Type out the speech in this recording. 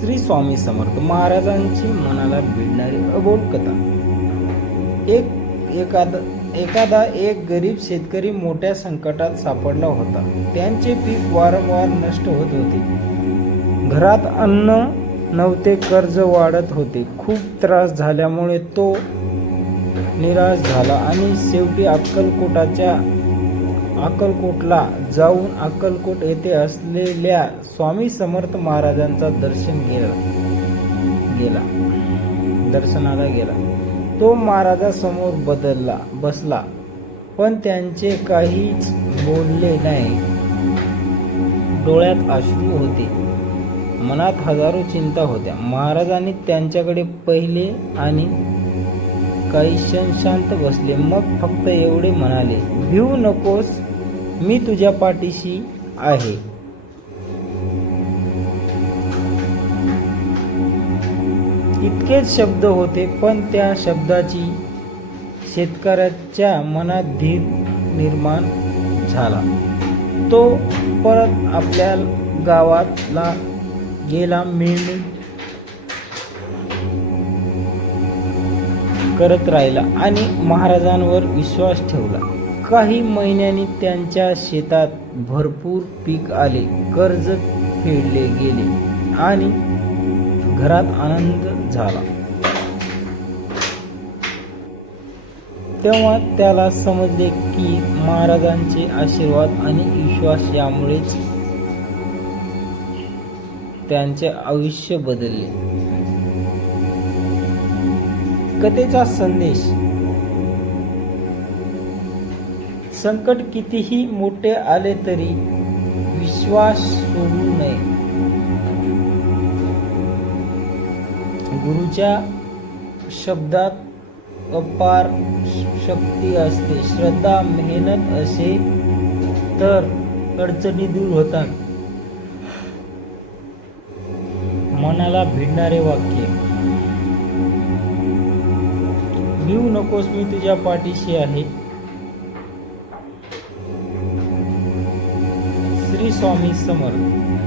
श्री स्वामी समर्थ महाराजांची मनाला भिडणारी अबोल कथा। एखादा एक गरीब शेतकरी मोठ्या संकटात सापडला होता। त्यांचे पीक वारंवार नष्ट होत होते, घरात अन्न नव्हते, कर्ज वाढत होते। खूप त्रास झाल्यामुळे तो निराश झाला आणि शेवटी अक्कलकोटला जाऊन अक्कलकोट येथे असलेल्या स्वामी समर्थ महाराजांचा दर्शनाला गेला। तो महाराजासमोर बसला, पण त्यांचे काहीच बोलले नाही। डोळ्यात अश्रू होते, मनात हजारो चिंता होत्या। महाराजांनी त्यांच्याकडे पाहिले आणि काही क्षण शांत बसले, मग फक्त एवढे म्हणाले, भिवू नकोस, मी तुझ्या पाठीशी आहे। इतकेच शब्द होते, पण त्या शब्दाची शेतकऱ्याच्या मनात धीर निर्माण झाला। तो परत आपल्या गावाला गेला, मेहनत करत राहिला आणि महाराजांवर विश्वास ठेवला। काही महिन्यांनी त्यांच्या शेतात भरपूर पीक आले, कर्ज फेडले गेले आणि घरात आनंद झाला। तेव्हा त्याला समजले की महाराजांचे आशीर्वाद आणि विश्वास यामुळेच त्यांचे आयुष्य बदलले। कथेचा संदेश: संकट कितीही मोठे आले तरी विश्वास सोडू नये। गुरुच्या शब्दात अपार शक्ती असते। श्रद्धा, मेहनत असे तर अडचणी दूर होतात। मनाला भिडणारे वाक्य: भिवू नकोस, मी तुझ्या पाठीशी आहे। श्री स्वामी समर्थ।